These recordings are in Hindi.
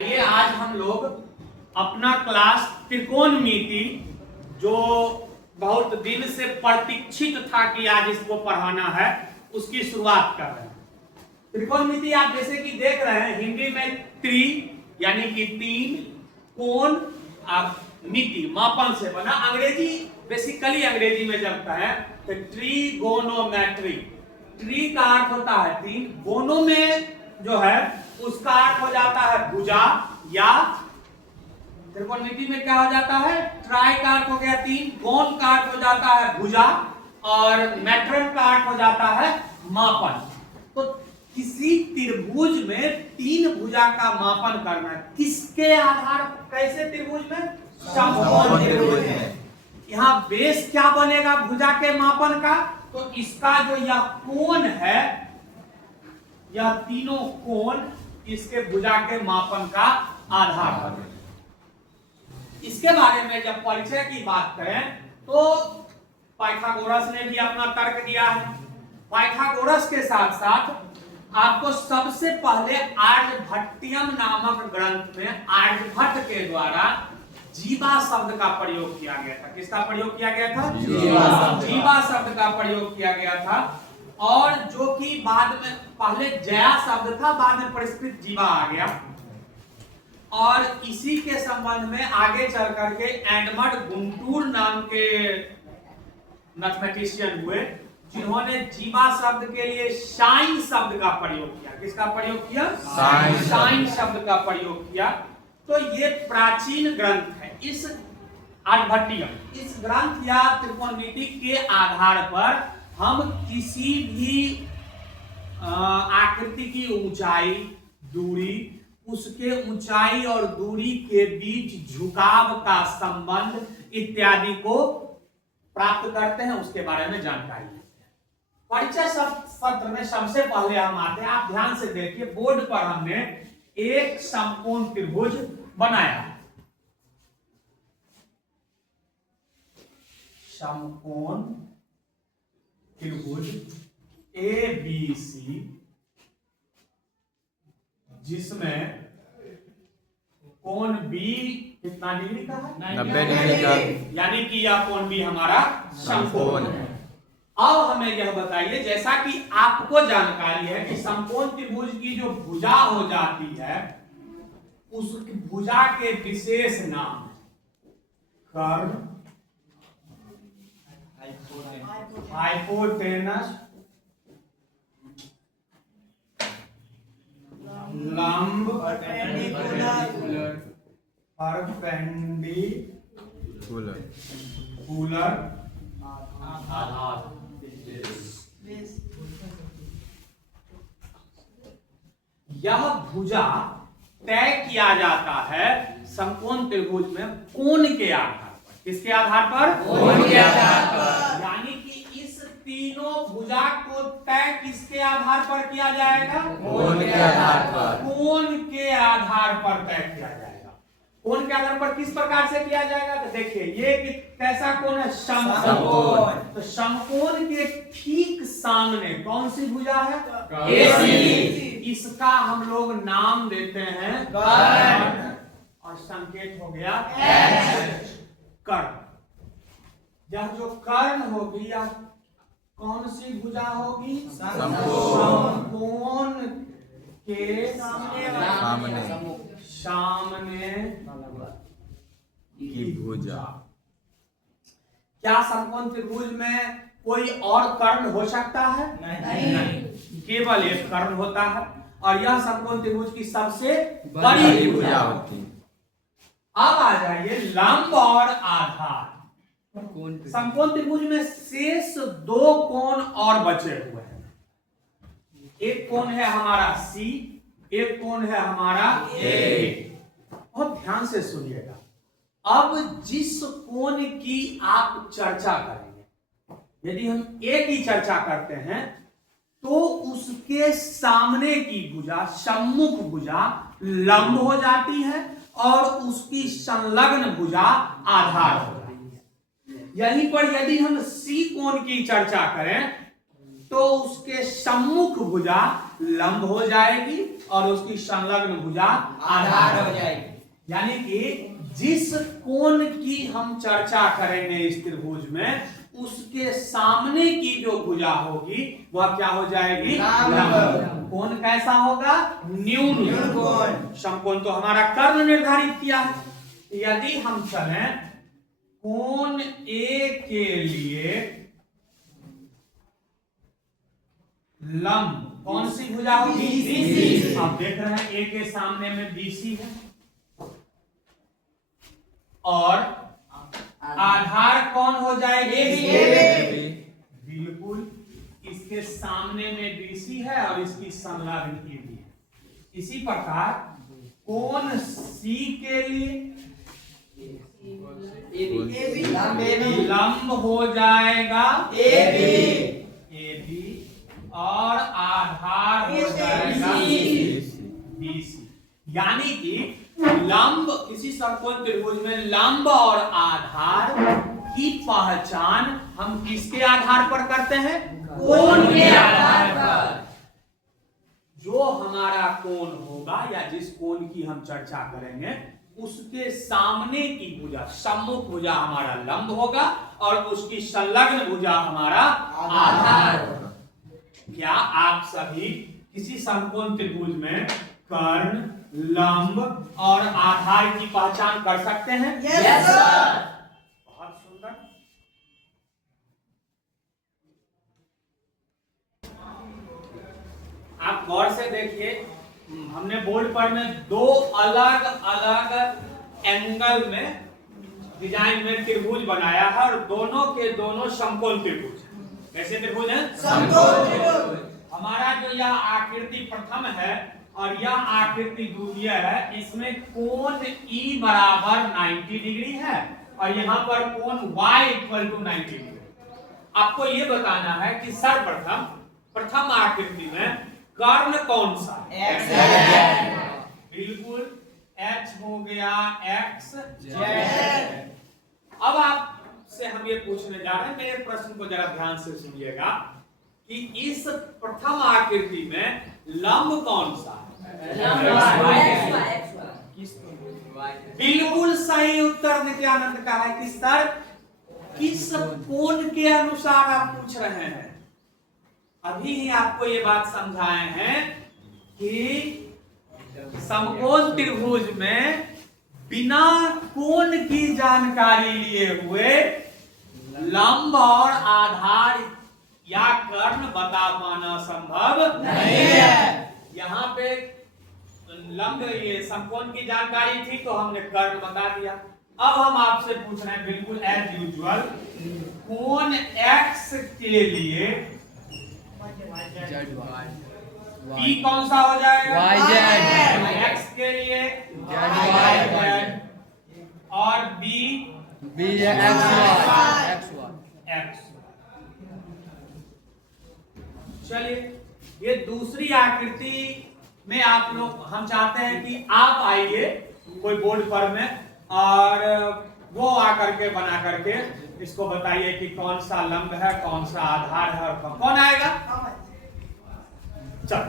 ये आज हम लोग अपना क्लास त्रिकोणमिति जो बहुत दिन से प्रतीक्षित था कि आज इसको पढ़ाना है उसकी शुरुआत कर रहे हैं। त्रिकोणमिति आप जैसे कि देख रहे हैं हिंदी में त्रि यानी कि तीन, कोण मिति मापन से बना। अंग्रेजी बेसिकली अंग्रेजी में जमता है तो ट्रिगोनोमेट्री। ट्री का अर्थ होता है तीन, गोनो में जो है उसका अर्थ हो जाता है भुजा, या त्रिकोणमिति में क्या हो जाता है ट्राई का अर्थ हो गया तीन, कोण का अर्थ हो जाता है भुजा और मेट्रन का अर्थ हो जाता है मापन। तो किसी त्रिभुज में तीन भुजा का मापन करना है किसके आधार पर? कैसे त्रिभुज में? समकोण त्रिभुज में। यहाँ बेस क्या बनेगा भुजा के मापन का? तो इसका जो यह कोण है, यह तीनों कोण इसके भुजा के मापन का आधार है। इसके बारे में जब परिचय की बात करें तो पाइथागोरस ने भी अपना तर्क दिया है। पाइथागोरस के साथ साथ आपको सबसे पहले आर्यभट्टियम नामक ग्रंथ में आर्यभट्ट के द्वारा जीवा शब्द का प्रयोग किया गया था। किसका प्रयोग किया गया था? जीवा शब्द का प्रयोग किया गया था, और जो कि बाद में पहले जया शब्द था, बाद में परिष्कृत जीवा आ गया। और इसी के संबंध में आगे चल करके एडमंड गुंटूर नाम के मैथमेटिशियन हुए जिन्होंने जीवा शब्द के लिए साइन शब्द का प्रयोग किया। किसका प्रयोग किया? साइन शब्द का प्रयोग किया। तो ये प्राचीन ग्रंथ है। इस आर्यभट्टियम इस ग्रंथ या त्रिकोणमिति के आधार पर हम किसी भी आकृति की ऊंचाई, दूरी, उसके ऊंचाई और दूरी के बीच झुकाव का संबंध इत्यादि को प्राप्त करते हैं, उसके बारे में जानकारी लेते हैं। परिचय सत्र में सबसे पहले हम आते हैं, आप ध्यान से देखिए बोर्ड पर हमने एक समकोण त्रिभुज बनाया। समकोण त्रिभुज ABC जिसमें कोण B कितना डिग्री का है? 90 डिग्री का। यानी कि यह कोण B हमारा समकोण है। अब हमें यह बताइए, जैसा कि आपको जानकारी है कि समकोण त्रिभुज की जो भुजा हो जाती है उस भुजा के विशेष नाम कर्ण, हाइपोटेनस, लंब, परपेंडिकुलर, आधार। यह भुजा तय किया जाता है समकोण त्रिभुज में कोण के आधार पर। किसके आधार पर? कोण के आधार पर। यानी कि इस तीनों भुजा को तय किसके आधार पर किया जाएगा? कोण के आधार पर। कोण के आधार पर तय किया जाएगा। कोण के आधार पर किस प्रकार से किया जाएगा? तो देखिए ये कैसा कोण है? समकोण। तो समकोण के ठीक सामने कौन सी भुजा है? AC। इसका हम लोग नाम देते हैं कर्ण, और संकेत हो गया H। कर्ण। यह जो कर्ण होगी यह कौन सी भुजा होगी? समकोण के सामने की भुजा। क्या समकोण त्रिभुज में कोई और कर्ण हो सकता है? नहीं। केवल एक कर्ण होता है, और यह समकोण त्रिभुज की सबसे बड़ी भुजा होती है। अब आ जाइए लंब और आधार। समकोण त्रिभुज में शेष दो कोण और बचे हुए हैं। एक कोण है हमारा C, एक कोण है हमारा A। बहुत ध्यान से सुनिएगा। अब जिस कोण की आप चर्चा करेंगे, यदि हम A की चर्चा करते हैं तो उसके सामने की भुजा, सम्मुख भुजा लंब हो जाती है और उसकी संलग्न भुजा आधार हो जाती है। यहीं पर यदि हम C कोण की चर्चा करें तो उसके सम्मुख भुजा लंब हो जाएगी और उसकी संलग्न भुजा आधार हो जाएगी। यानी कि जिस कोण की हम चर्चा करेंगे इस त्रिभुज में, उसके सामने की जो भुजा होगी वह क्या हो जाएगी? लंब। कोण कैसा होगा? न्यून कोण। समकोण तो हमारा कर्ण निर्धारित किया है। यदि हम चलें कोण ए के लिए लंब कौन सी भुजा होगी? BC। आप देख रहे हैं ए के सामने में BC है और आधार कौन हो जाएगी? AB। बिल्कुल, इसके सामने में BC है और इसकी संलग्न AB है। इसी प्रकार कोण C के लिए लंब हो जाएगा AB और आधार हो जाएगा BC। यानी कि लंब, किसी समकोण त्रिभुज में लंब और आधार की पहचान हम किसके आधार पर करते हैं? कोण के आधार पर। जो हमारा कोण होगा या जिस कोण की हम चर्चा करेंगे, उसके सामने की भुजा, सम्मुख भुजा हमारा लंब होगा और उसकी संलग्न भुजा हमारा आधार होगा। क्या आप सभी किसी समकोण त्रिभुज में कर्ण, लंब और आधार की पहचान कर सकते हैं? Yes sir. बहुत सुंदर। आप गौर से देखिए, हमने बोर्ड पर में दो अलग अलग एंगल में डिजाइन में त्रिभुज बनाया है और दोनों के दोनों समकोण त्रिभुज। कैसे त्रिभुज है? समकोण त्रिभुज। हमारा जो यह आकृति प्रथम है और यह आकृति द्वितीय है, इसमें कोण E बराबर 90 डिग्री है और यहाँ पर कोण Y इक्वल टू 90 डिग्री। आपको ये बताना है कि प्रथम आकृति में कर्ण कौन सा है? X। बिल्कुल, H हो गया X Z। अब आपसे हम ये पूछने जा रहे हैं, मेरे प्रश्न को जरा ध्यान से सुनिएगा कि इस प्रथम आकृति में लंब कौन सा है? बिल्कुल सही उत्तर नित्यानंद का है कि सर किस कोण के अनुसार आप पूछ रहे हैं। अभी ही आपको ये बात समझाए हैं कि समकोण त्रिभुज में बिना कोण की जानकारी लिए हुए लंब और आधार या कर्ण बता पाना संभव नहीं है। यहाँ पे लंब, ये समकोण की जानकारी थी तो हमने कर्ण बता दिया। अब हम आपसे पूछ रहे हैं बिल्कुल एज यूजुअल, कोण X के लिए P कौन सा हो जाएगा? YZ। X के लिए YZ और B X। चलिए, ये दूसरी आकृति में आप लोग, हम चाहते हैं कि आप आइए कोई बोर्ड पर में और वो आकर के बना करके इसको बताइए कि कौन सा लंब है, कौन सा आधार है और कौन आएगा। चल,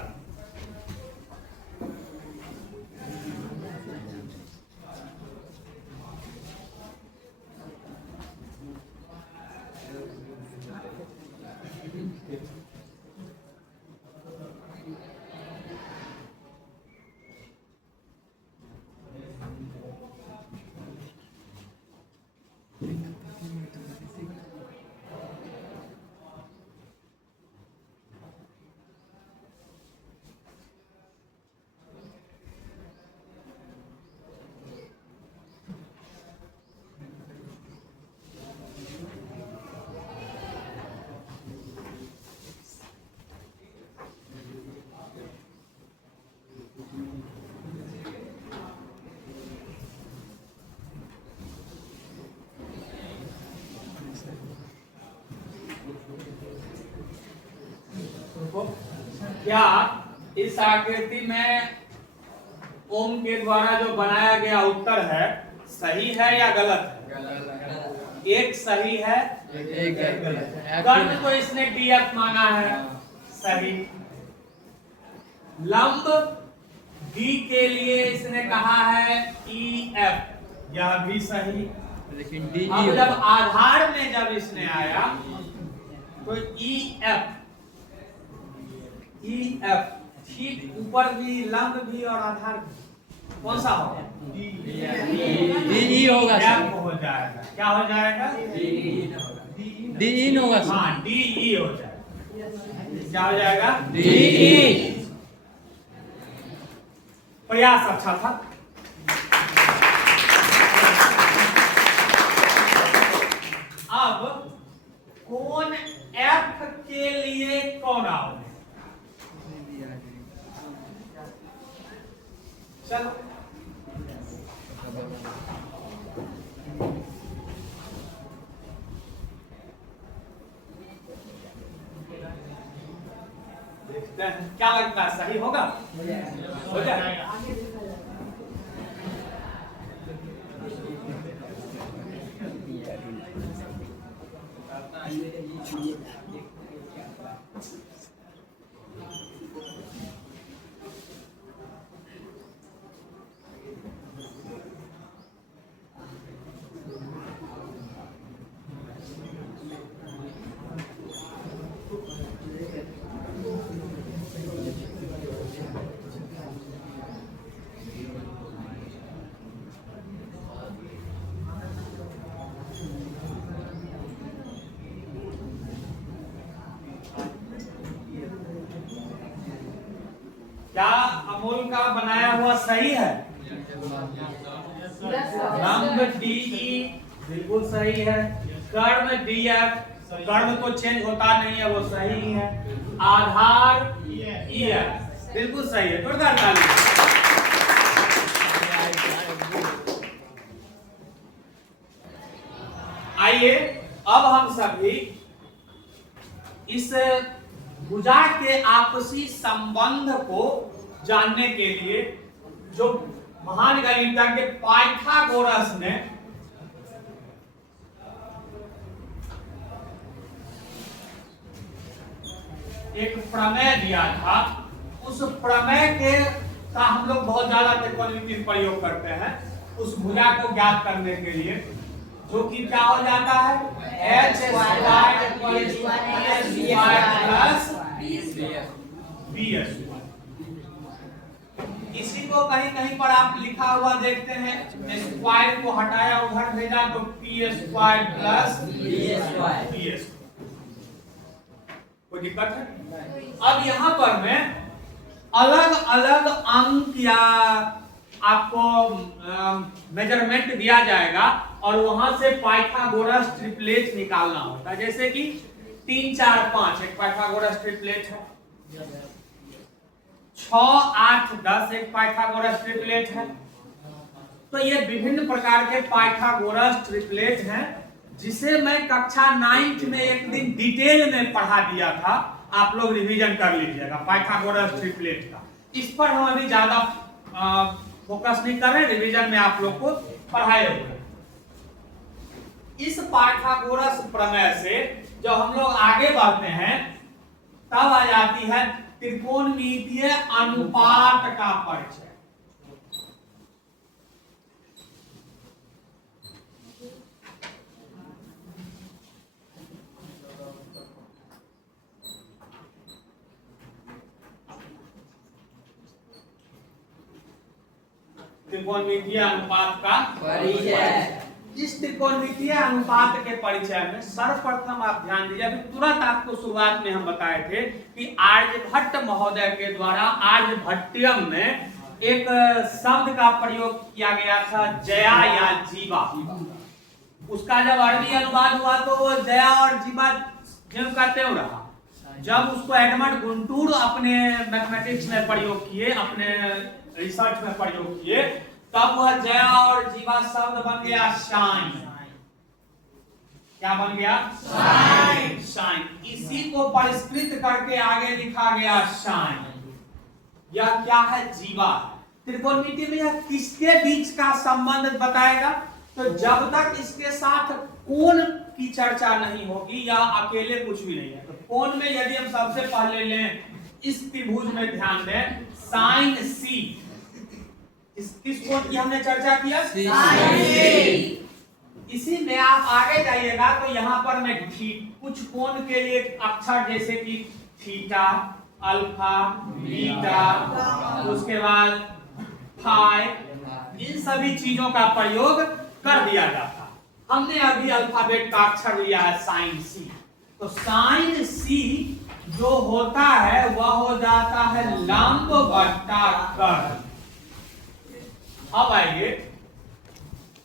क्या इस आकृति में ओम के द्वारा जो बनाया गया उत्तर है सही है या गलत है? एक सही है कर्ण को इसने डीएफ माना है, सही। लंब डी के लिए इसने कहा है ईएफ, यह भी सही। लेकिन डी अब जब आधार में जब इसने आया तो ईएफ ठीक ऊपर भी लंब भी और आधार भी, कौन सा होगा? डी होगा F हो जाएगा। क्या हो जाएगा? डी होगा। हाँ, डी हो जाएगा। क्या हो जाएगा? डी। प्रयास अच्छा था। अब कोण F के लिए कौन आओगे? चलो देखते हैं क्या लगता है, सही होगा? हो जाएगा। क्या अमूल का बनाया हुआ सही है? लंब डीई बिल्कुल सही है। कर्ण डीएफ, कर्ण तो चेंज होता नहीं है, वो सही है। आधार ईएफ बिल्कुल सही है। जोरदार ताली। आइए अब हम सभी इस भुजा के आपसी संबंध को जानने के लिए जो महान गणितज्ञ पाइथागोरस ने एक प्रमेय दिया था, उस प्रमेय के का हम लोग बहुत ज्यादा त्रिकोणमिति में प्रयोग करते हैं उस भुजा को ज्ञात करने के लिए, जो कि क्या हो जाता है? h square plus bs। इसी को कहीं कहीं पर आप लिखा हुआ देखते हैं, स्क्वायर को हटाया उधर भेजा तो p स्क्वायर प्लस bs। कोई दिक्कत है? अब यहाँ पर मैं अलग अलग अंक या आपको मेजरमेंट दिया जाएगा और वहां से पाइथागोरस ट्रिपलेट निकालना होता है। जैसे कि 3 4 5 एक पाइथागोरस ट्रिपलेट है, 6 8 10 एक पाइथागोरस ट्रिपलेट है। तो ये विभिन्न प्रकार के पाइथागोरस ट्रिपलेट हैं, जिसे मैं कक्षा 9th में एक दिन डिटेल में पढ़ा दिया था। आप लोग रिवीजन कर लीजिएगा पाइथागोरस ट्रिपलेट का। इस पर हम अभी ज्यादा फोकस नहीं कर रहे, रिवीजन में आप लोग को पढ़ाए हुए। इस पाइथागोरस प्रमेय से जब हम लोग आगे बढ़ते हैं तब आ जाती है त्रिकोणमितीय अनुपात का परिचय। त्रिकोणमितीय अनुपात का परिचय। इस त्रिकोणमितीय अनुपात के परिचय में सर्वप्रथम आप ध्यान दीजिए, अभी तुरंत आपको शुरुआत में हम बताए थे कि आर्यभट्ट महोदय के द्वारा आर्यभट्टियम में एक शब्द का प्रयोग किया गया था, जया या जीवा। उसका जब अरबी अनुवाद हुआ तो वो जया और जीवा ज्यों का त्यों रहा। जब उसको एडमंड गुंटूर अपने मैथमेटिक्स में प्रयोग किए, अपने रिसर्च में प्रयोग किए, तब वह जया और जीवा शब्द बन गया शाइन। क्या बन गया? शाइन। शाइन। इसी को परिष्कृत करके आगे लिखा गया शाइन। यह क्या है? जीवा। त्रिकोणमिति में यह किसके बीच का संबंध बताएगा? तो जब तक इसके साथ कोण की चर्चा नहीं होगी या अकेले कुछ भी नहीं है, तो कोण में यदि हम सबसे पहले लें इस त्रिभुज में ध्यान दें साइन सी, किस कोण की हमने चर्चा किया? साइन सी। इसी में आप आगे जाइएगा तो यहाँ पर मैं कुछ कोण के लिए अक्षर जैसे कि थीटा, अल्फा, बीटा, उसके बाद फाई, इन सभी चीजों का प्रयोग कर दिया जाता। हमने अभी अल्फाबेट का अक्षर लिया है साइन सी, तो साइन सी जो होता है वह हो जाता है लंब बट्टा कर्ण। अब आइए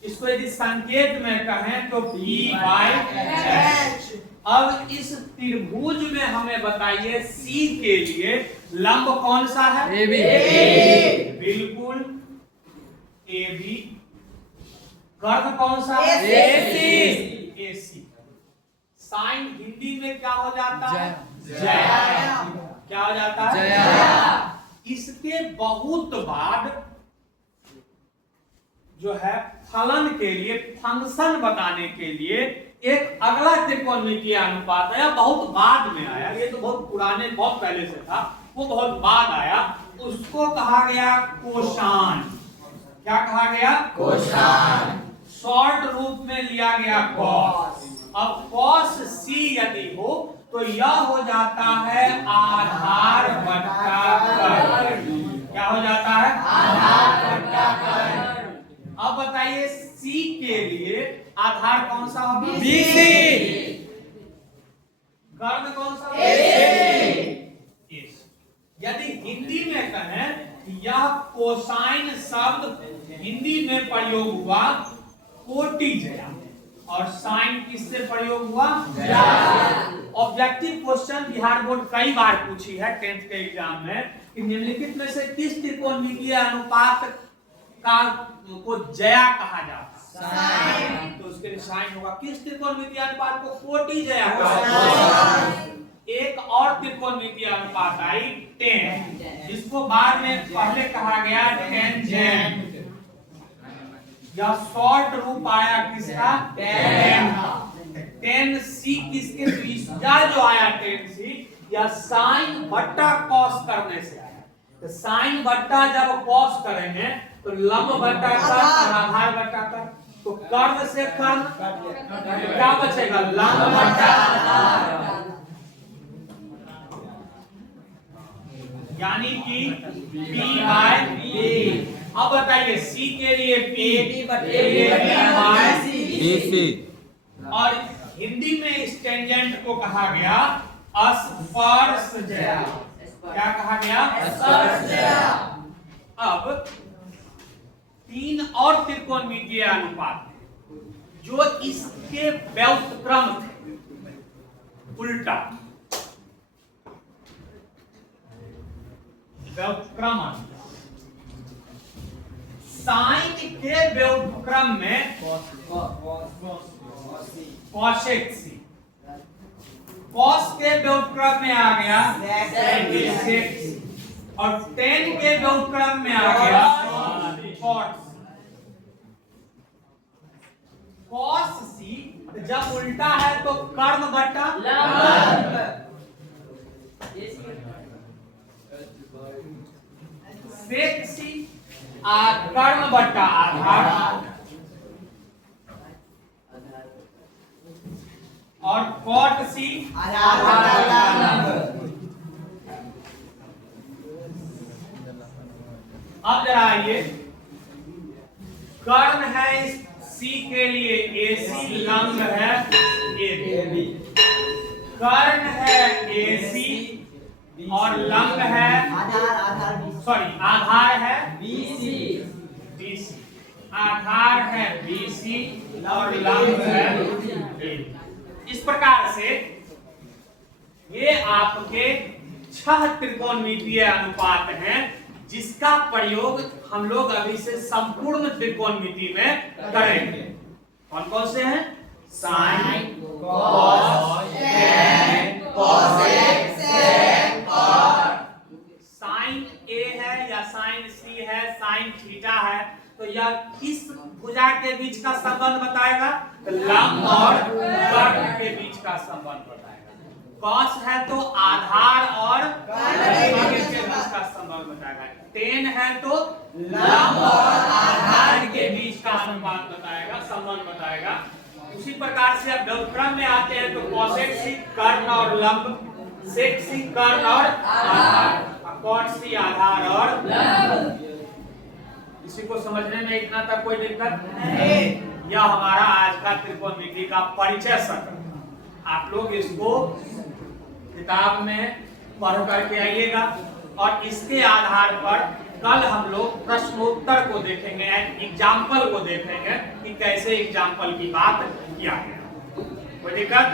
इसको यदि संकेत में कहें तो P/H। अब इस त्रिभुज में हमें बताइए C के लिए लंब कौन सा है? AB। बिल्कुल AB। कर्ण कौन सा? AC। साइन हिंदी में क्या हो जाता है? जया। क्या हो जाता है? जया। इसके बहुत बाद जो है फलन के लिए, फंक्शन बताने के लिए एक अगला त्रिकोणमितीय अनुपात आया, बहुत बाद में आया। ये तो बहुत पुराने, बहुत पहले से था, वो बहुत बाद आया। उसको कहा गया कोसाइन। क्या कहा गया? कोसाइन। शॉर्ट रूप में लिया गया कॉस। अब कॉस सी यदि हो तो यह हो जाता है आधार बट्टा कर्ण। क्या हो जाता है? आधार बट्टा कर्ण। अब बताइए C के लिए आधार कौन सा होगा? BC। कर्ण कौन सा? AC। यदि हिंदी में कहें यह कोसाइन शब्द हिंदी में प्रयोग हुआ कोटि जया, और साइन किससे प्रयोग हुआ? ऑब्जेक्टिव क्वेश्चन बिहार बोर्ड कई बार पूछी है 10th के एग्जाम में कि निम्नलिखित में से किस त्रिकोणमितीय अनुपात का को जया कहा जाता है? तो उसके लिए साइन होगा। किस त्रिकोणमितीय अनुपात को कोटि जया कहा जाता है? एक और त्रिकोणमितीय अनुपात आई टेन, जिसको बाद में पहले कहा गया टेंजेंट। यह शॉर्ट रूप आया किसका? टेन। टेन सी किसके बीच जो आया? टेन सी या साइन बट्टा कॉस करने से आया। तो साइन बट्टा जब कॉस करेंगे तो लंब बट्टा कर्ण और आधार बट्टा कर्ण, तो कर्ण से कर्ण क्या बचेगा? लंब बट्टा आधार। यानी कि P/B। अब बताइए C के लिए P और हिंदी में इस टेंजेंट को कहा गया स्पर्शजया। क्या कहा गया? स्पर्शजया। अब तीन और त्रिकोणमितीय अनुपात जो इसके व्युत्क्रम थे, उल्टा व्युत्क्रम। साइन के व्युत्क्रम में कॉसेक सी, कॉस के व्युत्क्रम में आ गया सेक सी, और टेन के व्युत्क्रम में आ गया कॉट। कॉस सी जब उल्टा है तो कर्ण बट्टा लंब, सेक सी कर्ण बट्टा आधार, और कॉट सी आधार बट्टा लंब। अब जरा आइए, कर्ण है इस C के लिए AC, लंब है AB। कर्ण है AC और लंब है आधार है BC। आधार है BC और लंब है AB। इस प्रकार से ये आपके 6 त्रिकोणमितीय अनुपात हैं जिसका प्रयोग हम लोग अभी से संपूर्ण त्रिकोणमिति में करेंगे। कौन कौन से हैं? साइन, कॉस, टेन, कोसेक, सेक और साइन A है या साइन C है, साइन थीटा है, तो तो यह किस भुजा के बीच का संबंध बताएगा? लंब और कर्ण के बीच का संबंध बताएगा। कौस है तो आधार और कर्ण के बीच का संबंध बताएगा। टेन है तो लंब और आधार के बीच का संबंध बताएगा। उसी प्रकार से अब व्युत्क्रम में आते हैं तो कॉसेक सी कर्ण और लंब, सेक सी कर्ण और आधार, कॉट सी आधार और लंब। इसी को समझने में इतना तक कोई दिक्कत नहीं। यह हमारा आज का त्रिकोणमिति का परिचय सत्र। आप लोग इसको किताब में पढ़ करके आइएगा और इसके आधार पर कल हम लोग प्रश्नोत्तर को देखेंगे, एग्जाम्पल को देखेंगे कि कैसे एग्जाम्पल की बात किया गया। कोई दिक्कत?